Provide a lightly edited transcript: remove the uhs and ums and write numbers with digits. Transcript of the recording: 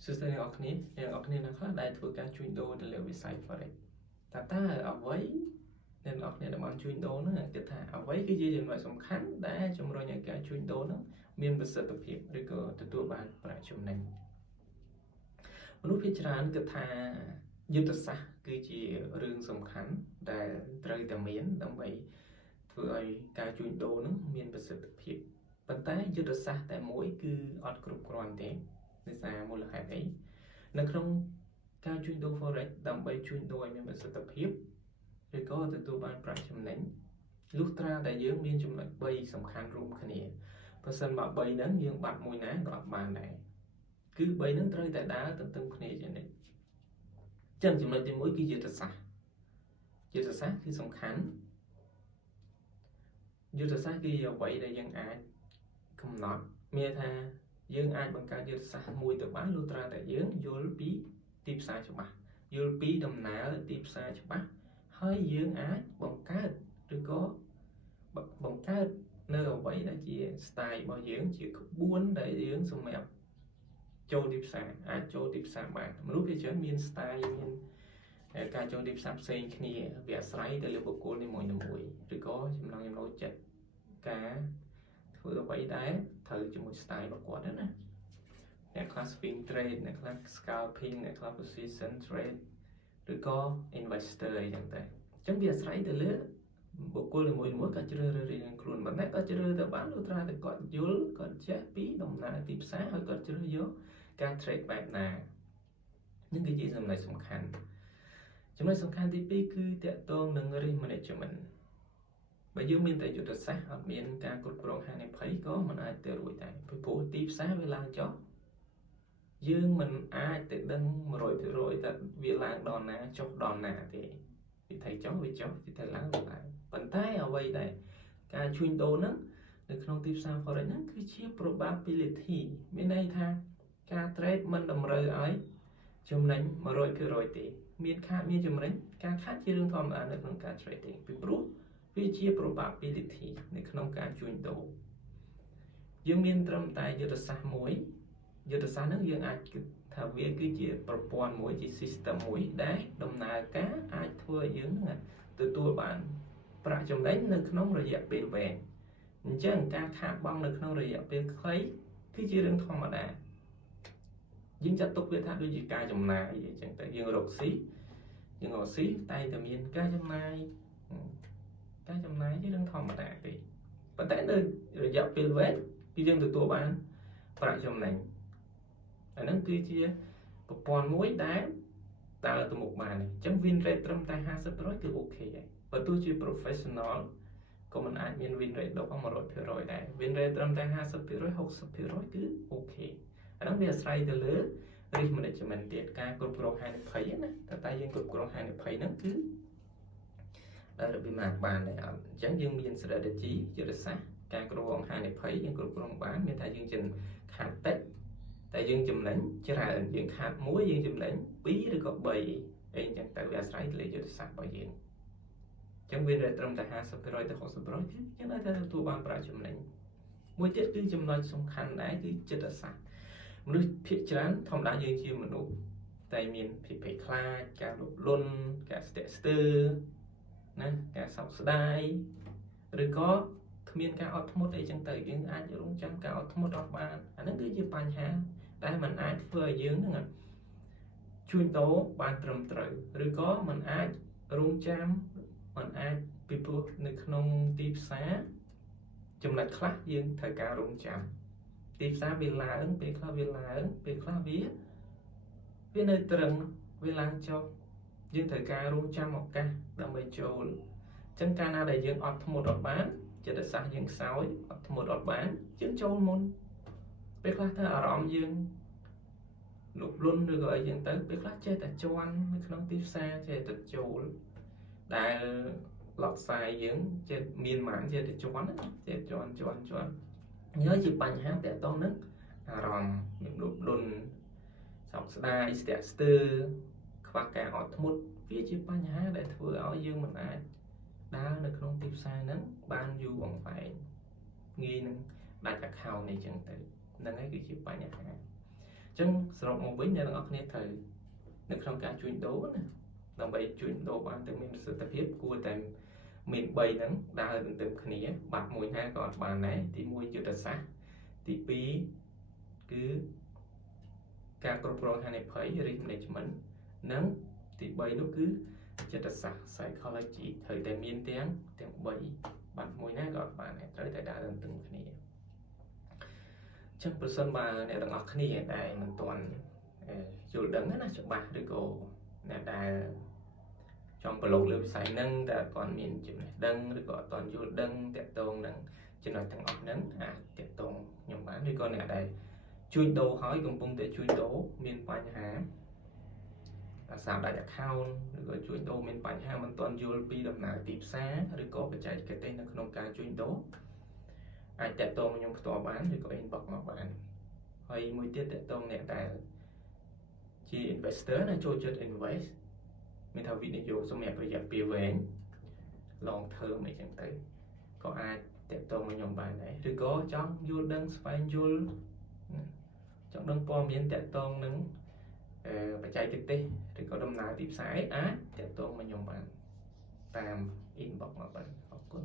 Sustainable organic, yang organic nó khác đại thuộc cả chuyên đồ để liệu bị sai forex. Ta ở với nên organic là bằng chuyên đồ nó cái thà ở với cái gì mà sòng khánh đã trong rồi những cái chuyên đồ nó miền bờ sơ tập hiệp rồi có từ tua bàn và trong này. Lúc phía trên cái thàยึดសាស្ត្រគឺជារឿងសំខាន់ដែលត្រូវតែមានដើម្បីធ្វើឲ្យការជួញដូរនឹងមានប្រសិទ្ធភាពប៉ុន្តែយុទ្ធសាស្ត្រតែមួយគឺអត់គ្រប់គ្រាន់ទេដោយសារមូលហេតុអីនៅក្នុងការជួញដូរ forex ដើម្បីជួញដូរឲ្យមានប្រសិទ្ធភាពឬក៏ទទួលបានប្រាក់ចំណេញលុះត្រាតែយើងមានចំណុច3សំខាន់រួមគ្នាបើសិនមក3ហ្នឹងយើងបាត់មួយណាក៏អត់បានដែរគឺ3ហ្នឹងត្រូវតែដើរទន្ទឹមគ្នាជានិច្ចចឹងចំណុចទី1គឺយុទ្ធសាស្ត្រគឺសំខាន់យុទ្ធសាស្ត្រគឺអ្វីដែលយើងអាចកំណត់មានថាយើងអាចបង្កើតយុទ្ធសាស្ត្រមួយទៅបានលុះត្រាតែយើងយល់ពីទីផ្សារច្បាស់យល់ពីដំណើរទីផ្សារច្បាស់ហើយយើងអាចបង្កើតឬក៏បង្កើតនៅអ្វីដែលជា style របស់យើងជាក្បួនដែលយើងសម្រាប់ចូលទីផ្សារអាចចូលទីផ្សារបានមនុស្សភាគច្រើនមាន style មានការចូលទីផ្សារផ្សេងគ្នាវាអាស្រ័យទៅលើបុគ្គលនីមួយៗឬក៏ចំណង់ចំណូលចិត្តការធ្វើអ្វីដែរត្រូវជាមួយ style របស់គាត់ណាអ្នកខ្លះ swing trade អ្នកខ្លះ scalping អ្នកខ្លះ position trade ឬក៏ investor អីចឹងតែអញ្ចឹងវាអាស្រ័យទៅលើបុគ្គលនីមួយៗក៏ជ្រើសរើសរៀងខ្លួនប៉ុន្តែក៏ជ្រើសទៅបានលុះត្រាតែគាត់យល់គាត់ចេះពីដំណើរទីផ្សារហើយគាត់ជ្រើសយកការ trade បែបណានេះគឺជាចំណុចសំខាន់ចំណុចសំខាន់ទី2គឺតាក់ទងនឹង risk management បើយើងមានតែយុទ្ធសាស្ត្រអត់មានការគ្រប់គ្រងហានិភ័យក៏មិនអាចទៅរួចដែរពីព្រោះទីផ្សារវាឡើងចុះយើងមិនអាចទៅដឹង 100% ថាវាឡើងដល់ណាចុះដល់ណាទេវាថៃចុះវាចុះវាថៃឡើងវាឡើងប៉ុន្តែអ្វីដែលការជួញដូរហ្នឹងនៅក្នុងទីផ្សារ forex ហ្នឹងគឺជា probability មានន័យថាការ trade មិនតម្រូវឲ្យចំណេញ 100% ទេមានខាតមានចំណេញការខាតជារឿងធម្មតានៅក្នុងការ trading ពីព្រោះវាជា probability នៅក្នុងការជួញដូរយើងមានត្រឹមតែយុទ្ធសាស្ត្រមួយយុទ្ធសាស្ត្រហ្នឹងយើងអាចគិតថាវាគឺជាប្រព័ន្ធមួយជា system មួយដែលដំណើរការអាចធ្វើឲ្យយើងហ្នឹងទទួលបានប្រាក់ចំណេញនៅក្នុងរយៈពេលវែងអញ្ចឹងការខាតបង់នៅក្នុងរយៈពេលខ្លីគឺជារឿងធម្មតាយើងចាត់ទុកវាថាដូចជាការចំណាយអញ្ចឹងតែយើងរកស៊ីតែតែមានការចំណាយជារឿងធម្មតាទេប៉ុន្តែនៅរយៈពេលវែងគឺយើងទទួលបានប្រាក់ចំណេញអាហ្នឹងគឺជាប្រព័ន្ធមួយដែលដើរទៅមុខបានអញ្ចឹង win rate ត្រឹមតែ 50% គឺអូខេហើយបើទោះជា professional ក៏មិនអាចមាន win rate ដល់ 100% ដែរ win rate ត្រឹមតែ 50% 60% គឺអូខេអាហ្នឹងវាអាស្រ័យទៅលើ risk management ទៀតការគ្រប់គ្រងហានិភ័យណាតែយើងគ្រប់គ្រងហានិភ័យហ្នឹងគឺរបៀបណាបានដែរអត់អញ្ចឹងយើងមាន strategy យុទ្ធសាស្ត្រការគ្រប់គ្រងហានិភ័យយើងគ្រប់គ្រងបានមានថាយើងចិនខាតតិចតែយើងចំណេញច្រើនយើងខាត1យើងចំណេញ2ឬក៏3អីអញ្ចឹងទៅវាអាស្រ័យទៅលើយុទ្ធសាស្ត្ររបស់យើងអញ្ចឹងវាត្រឹមតែ 50% ទៅ 60% គឺយើងអាចទទួលបានប្រាក់ចំណេញមួយទៀតគឺចំណុចសំខាន់ដែរគឺចិត្តសាស្ត្រមនុស្សភាគច្រើនធម្មតាយើងជាមនុស្សតែមានភាពភ័យខ្លាចការលុបលន់ការស្ទាក់ស្ទើរណាការសោកស្ដាយឬក៏គ្មានការអត់ធ្មត់អីចឹងទៅយើងអាចរងចាំការអត់ធ្មត់អត់បានអាហ្នឹងគឺជាបញ្ហាដែលมันអាចធ្វើឲ្យយើងហ្នឹងជួញដូរបានត្រឹមត្រូវឬក៏มันអាចរងចាំมันអាចពីព្រោះនៅក្នុងទីផ្សារចំណុចខ្លះយើងត្រូវការរងចាំទីផ្សារវាឡើងពេលខ្លះវាឡើងពេលខ្លះវានៅត្រឹងវាឡើងចុះយើងត្រូវការរងចាំឱកាសដើម្បីចូលអញ្ចឹងកាលណាដែលយើងអត់ធ្មត់អត់បានចិត្តសាស្ត្រយើងខ្សោយអត់ធ្មត់អត់បានយើងចូលមុនពេលខ្លះទៅអារម្មណ៍យើងលុបលន់ឬក៏អីចឹងទៅពេលខ្លះចេះតែជន់នៅក្នុងទីផ្សារចេះតែចូលដែលឡប់ខ្សែយើងចេះមានម៉ានចេះតែជន់ចេះជន់ញ៉ើជាបញ្ហាតាក់ទងនឹងអារម្មណ៍មានលុបលន់សោកស្ដាយស្ទាក់ស្ទើរខ្វះការអត់ធ្មត់វាជាបញ្ហាដែលធ្វើឲ្យយើងមិនអាចដើរនៅក្នុងទីផ្សារហ្នឹងបានយូរអង្វែងងាយនឹងដាច់ account នេះចឹងទៅហ្នឹងហើយគឺជាបញ្ហា ចឹងសរុបមកវិញអ្នកទាំងអស់គ្នាត្រូវនៅក្នុងការជួញដូរណាដើម្បីជួញដូរបានទៅមានប្រសិទ្ធភាពគួរតែមាន3ហ្នឹងដើរទន្ទឹមគ្នាបាត់មួយណាក៏អត់បានដែរទី1យុទ្ធសាស្ត្រទី2គឺការគ្រប់គ្រងហានិភ័យ risk management និងទី3នោះគឺចិត្តសាស្ត្រ psychology ត្រូវតែមានទាំង3បាត់មួយណាក៏អត់បានដែរត្រូវតែដើរទន្ទឹមគ្នាចឹងប្រសិនបើអ្នកទាំងអស់គ្នាដែលមិនទាន់យល់ដឹងណាច្បាស់ឬក៏អ្នកដែលចង់ប្រឡូកលើវិស័យហ្នឹងតែអត់ទាន់មានចំណេះដឹងឬក៏អត់ទាន់យល់ដឹងតាក់ទងនឹងចំណុចទាំងអស់ហ្នឹងអាចតាក់ទងខ្ញុំបានឬក៏អ្នកដែលជួញដូរហើយកំពុងតែជួញដូរមានបញ្ហាអាសាដាច់ account ឬក៏ជួញដូរមានបញ្ហាមិនទាន់យល់ពីដំណើរទីផ្សារឬក៏បច្ចេកទេសនៅក្នុងការជួញដូរអាចតាក់ទងខ្ញុំផ្ទាល់បានឬក៏ inbox មកបានហើយមួយទៀតតាក់ទងអ្នកដែលជា investor ណាចូលចិត្ត invest មានថាវិនិយោគសម្រាប់រយៈពេលវែង long term អីចឹងទៅក៏អាចតាក់ទងមកខ្ញុំបានដែរឬក៏ចង់យល់ដឹងស្វែងយល់ចង់ដឹងព័ត៌មានតាក់ទងនឹងបច្ចេកទេសឬក៏ដំណើរទីផ្សារអាចតាក់ទងមកខ្ញុំបានតាម inbox មកបានអរគុណ